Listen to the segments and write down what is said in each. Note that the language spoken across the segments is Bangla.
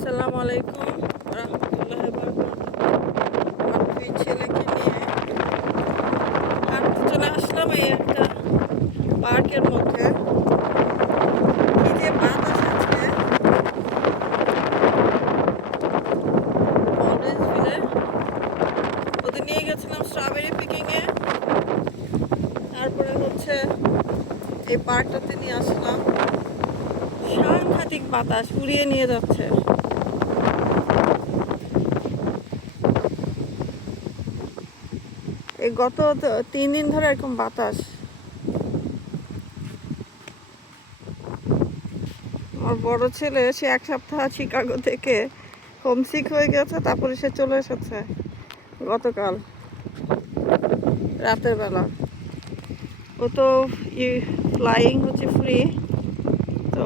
আসসালামু আলাইকুম রহমতুল্লাহ আমার দুই ছেলেকে নিয়ে হাঁটতে চলে আসলাম এই একটা পার্কের মধ্যে। কি যে বাতাস আজকে অরেঞ্জভিলে। ওদের নিয়ে গেছিলাম স্ট্রবেরি পিকিংয়ে, তারপরে হচ্ছে এই পার্কটাতে নিয়ে আসলাম। সাংঘাতিক বাতাস উড়িয়ে নিয়ে যাচ্ছে। এই গত 3 দিন ধরে এরকম বাতাস। আমার বড় ছেলে সে 1 সপ্তাহ শিকাগো থেকে হোমসিক হয়ে গেছে, তারপরে সে চলে এসেছে গতকাল রাতের বেলা। ও তো ফ্লাইং হচ্ছে ফ্রি, তো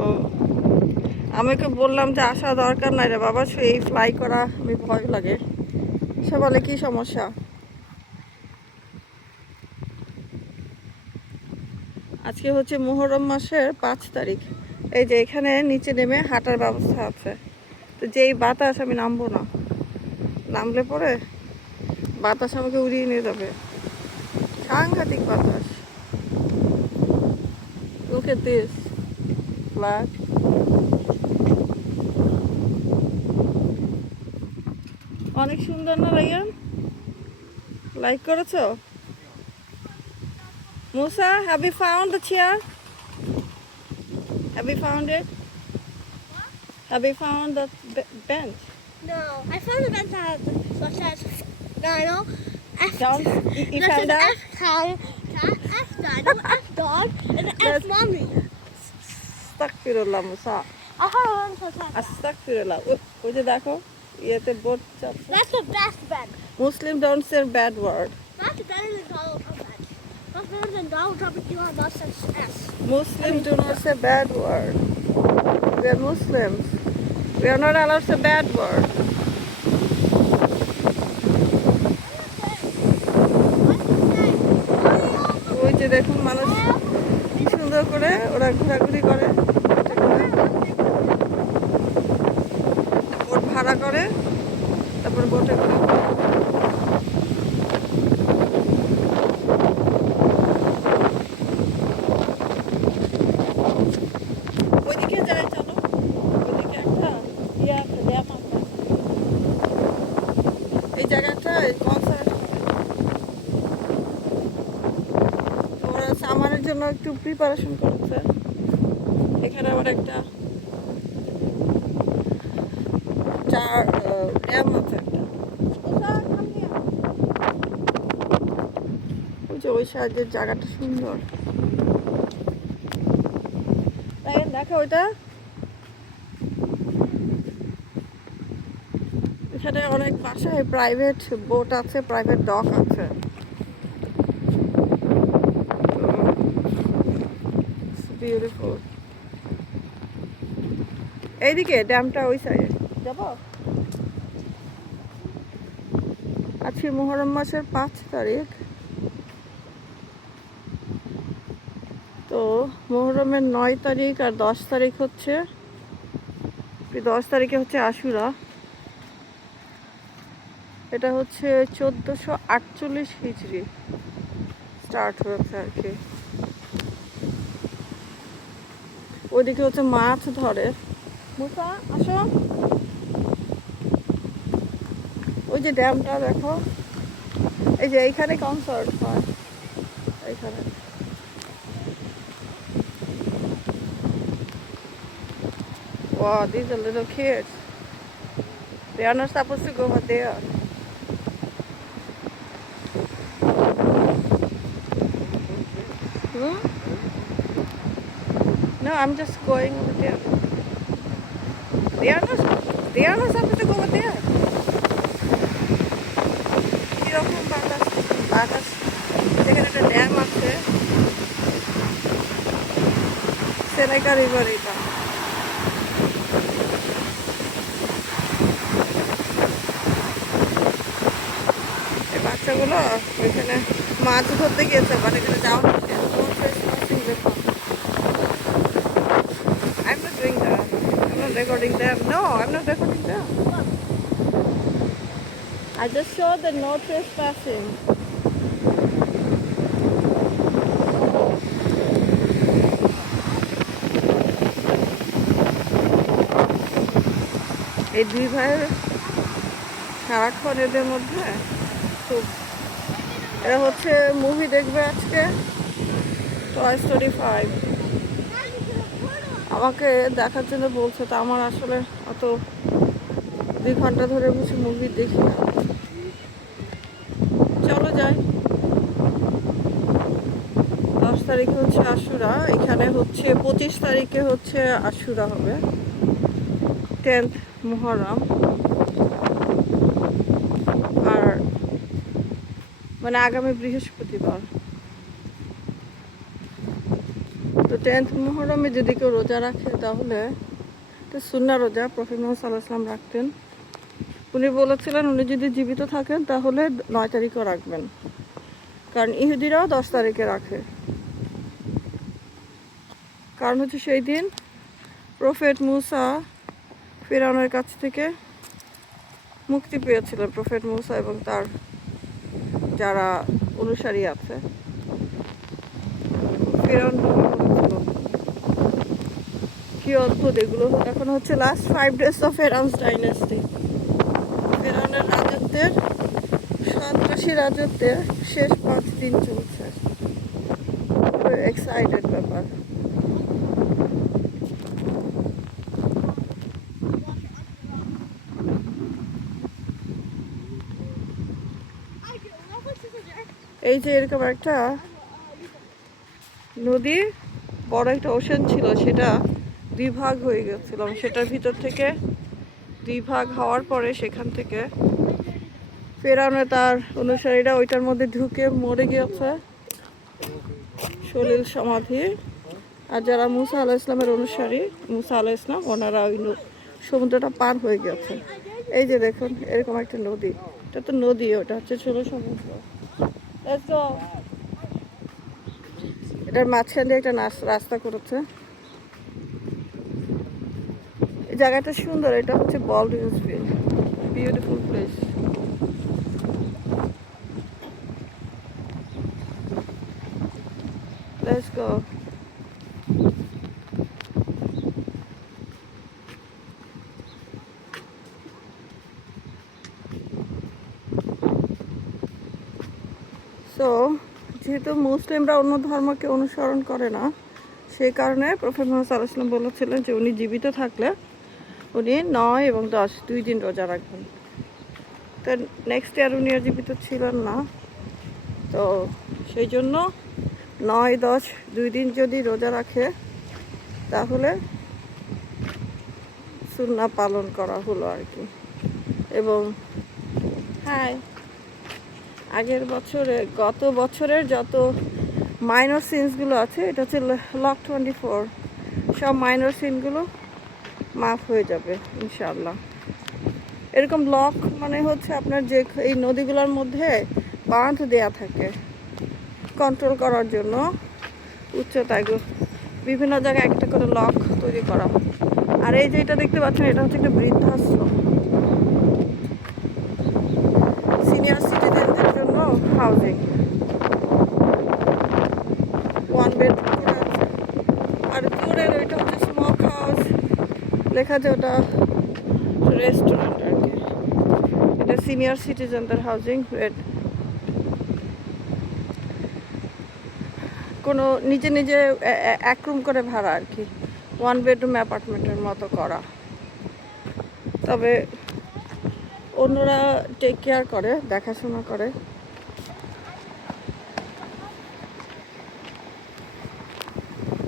আমাকে বললাম যে আসা দরকার নাই রে বাবা, এই ফ্লাই করা আমি ভয় লাগে। সে বলে কি সমস্যা। আজকে হচ্ছে মুহররম মাসের 5 তারিখ। এই যে এখানে নিচে নেমে হাঁটার ব্যবস্থা আছে, তো যেই বাতাস আমি নামবো না, নামলে পরে বাতাস আমাকে উড়িয়ে নিয়ে যাবে। সাংঘাতিক বাতাস। Look at this flag. অনেক সুন্দর না রায়ান? লাইক করেছো? Musa, have you found the chair? Have you found it? Have you found the bench? No, I found the bench that says Dino, F. Down? You That found says out? F cow, F Dino, F dog, and F That's- mommy. Astaghfirullah, Musa. I heard one says that. Astaghfirullah. ওই যে দেখো ইয়েতে board চাপছে। That's the best bed. Muslim don't say bad word. That's better than Donald Trump bed. That's better than Donald Trump if you want to says S. Muslims do not say bad word. We are Muslims. We are not allowed to say bad word. ওই যে দেখুন মানুষ কি সুন্দর করে ওরা ঘোরাঘুরি করে, বোট ভাড়া করে, তারপর বোটে করে। ওইদিকে যাই চলো, ওইদিকে একটা ইয়ে আছে, ড্যাম আছে। এই জায়গাটা কনসার্ট ওরা সামারের জন্য একটু প্রিপারেশন করছে। এখানে আবার একটা ড্যাম আছে একটা। ওই যে ওই সাইডের জায়গাটা সুন্দর, তাই দেখো ওইটা। এখানে অনেক বাসায় প্রাইভেট বোট আছে, প্রাইভেট ডক আছে। বিউটিফুল। এইদিকে ড্যামটা ওই সাইডে যাবো। আজকে মুহররম মাসের 5 তারিখ, তো মুহররমের 9 তারিখ আর 10 তারিখ হচ্ছে, 10 তারিখে হচ্ছে আশুরা। এটা হচ্ছে 1448 হিজরি স্টার্ট হয়েছে আর কি। ওইদিকে হচ্ছে মাছ ধরে। মুসা আসো, ওই যে ড্যামটা দেখো। এই যে এইখানে কনসার্ট হয়, এইখানে। Wow, these are little kids. They are not supposed to go over there. Hmm? No, I'm just going over there. They are not supposed to go over there. কিরকম বাতাস, বাতাস। যেখানে একটা ড্যাম আছে, সেনেকা রিভার এটা। এই বাচ্চাগুলো ওইখানে মাছ ধরতে গিয়েছে, বাট এখানে যাওয়া হচ্ছে। I'm not doing that. I'm not recording them. No, I'm not recording them. I just showed the no trespassing. এই দুই ভাইয়ের সারাক্ষণ এদের মধ্যে খুব এরা হচ্ছে মুভি দেখবে আজকে টয় স্টোরি 5 আমাকে দেখার জন্য বলছে তা আমার আসলে অত 2 ঘন্টা ধরে বসে মুভি দেখি না চলো যাই 10 তারিখে হচ্ছে আশুরা এখানে হচ্ছে 25 তারিখে হচ্ছে আশুরা হবে 10th মুহররম আর মানে আগামী বৃহস্পতিবার তো 10th মুহররমে যদি কেউ রোজা রাখে তাহলে এটা সুন্নাহ রোজা প্রফেট মুহাম্মদ সাল্লাল্লাহু আলাইহি ওয়াসাল্লাম রাখতেন উনি বলেছিলেন উনি যদি জীবিত থাকেন তাহলে 9 তারিখও রাখবেন কারণ ইহুদিরাও 10 তারিখে রাখে কারণ হচ্ছে সেই দিন প্রফেট মুসা ফিরআউনের কাছ থেকে মুক্তি পেয়েছিলেন প্রফেট মুসা এবং তার যারা অনুসারী আছে ফিরআউন কি অদ্ভুত এগুলো এখন হচ্ছে লাস্ট 5 days অফ ফিরআউনস ডাইনেস্টি ফিরআউনের রাজত্বের সন্ত্রাসী রাজত্বের শেষ 5 দিন চলছে এক্সাইটেড ব্যাপার এই যে এরকম একটা নদী বড় একটা ওশান ছিল সেটা 2 ভাগ হয়ে গেছিল সেটার ভিতর থেকে 2 ভাগ হওয়ার পরে সেখান থেকে ফেরাউনে তার অনুসারীরা ওইটার মধ্যে ঢুকে মরে গিয়েছে সলিল সমাধি আর যারা মুসা আলাইহিস সালামের অনুসারী মুসা আলাইহিস সালাম ওনারা ওই সমুদ্রটা পার হয়ে গেছে এই যে দেখুন এরকম একটা নদী এটা তো নদী ওটা হচ্ছে ছোট সমুদ্র এটার মাঝখান দিয়ে একটা রাস্তা করেছে এই জায়গাটা সুন্দর এটা হচ্ছে Baldwinsville beautiful place let's go so যেহেতু মুসলিমরা অন্য ধর্মকে অনুসরণ করে না সেই কারণে প্রফেট মুহাম্মদ সাল্লাল্লাহু আলাইহি ওয়াসাল্লাম বলেছিলেন যে উনি জীবিত থাকলে উনি 9 এবং 10 2 দিন রোজা রাখবেন তো নেক্সট ইয়ার উনি আর জীবিত ছিলেন না তো সেই জন্য 9 10 2 দিন যদি রোজা রাখে তাহলে সুন্নাহ পালন করা হলো আর কি এবং হ্যাঁ আগের বছরে গত বছরের যত মাইনর সিনসগুলো আছে এটা হচ্ছে লক 24 সব মাইনর সিনগুলো মাফ হয়ে যাবে ইনশাআল্লাহ এরকম লক মানে হচ্ছে আপনার যে এই নদীগুলোর মধ্যে বাঁধ দেয়া থাকে কন্ট্রোল করার জন্য উচ্চতায় বিভিন্ন জায়গায় একটা করে লক তৈরি করা আর এই যে এটা দেখতে পাচ্ছেন এটা হচ্ছে একটা বৃদ্ধাশ্রম সিনিয়র সিটিজেনদের জন্য হাউজিং 1 বেড করে আছে আর দূরের ওইটা হচ্ছে স্মোক হাউস লেখা আছে ওটা রেস্টুরেন্ট আর কি এটা সিনিয়র সিটিজেনদের হাউজিং বেড কোনো নিজে নিজে এক রুম করে ভাড়া আর কি 1 বেডরুম অ্যাপার্টমেন্টের মতো করা তবে অন্যরা টেক কেয়ার করে দেখাশোনা করে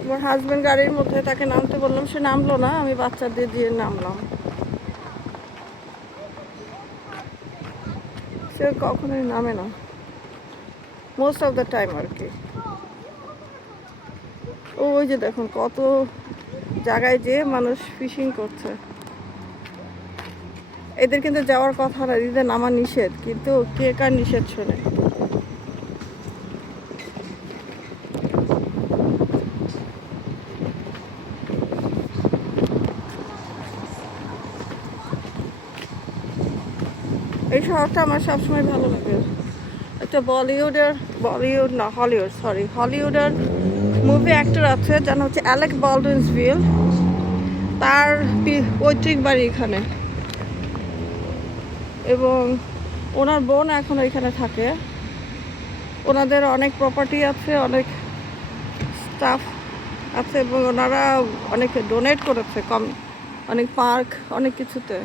আমার হাজব্যান্ড গাড়ির মধ্যে তাকে নামতে বললাম সে নামলো না আমি বাচ্চাদের দিয়ে নামলাম সে কখনোই নামে না মোস্ট অফ দ্য টাইম আর কি ওই যে দেখুন কত জায়গায় যে মানুষ ফিশিং করছে এদের কিন্তু যাওয়ার কথা না এদের নামা নিষেধ কিন্তু কে কার নিষেধ শোনে এই শহরটা আমার সবসময় ভালো লাগে। একটা বলিউড না হলিউডের মুভি অ্যাক্টর আছে যেন হচ্ছে অ্যালেক বলডুইনসভিল, তার পৈতৃক বাড়ি এখানে, এবং ওনার বোন এখন এখানে থাকে। ওনাদের অনেক প্রপার্টি আছে, অনেক স্টাফ আছে, এবং ওনারা অনেক ডোনেট করেছে অনেক পার্ক, অনেক কিছুতে।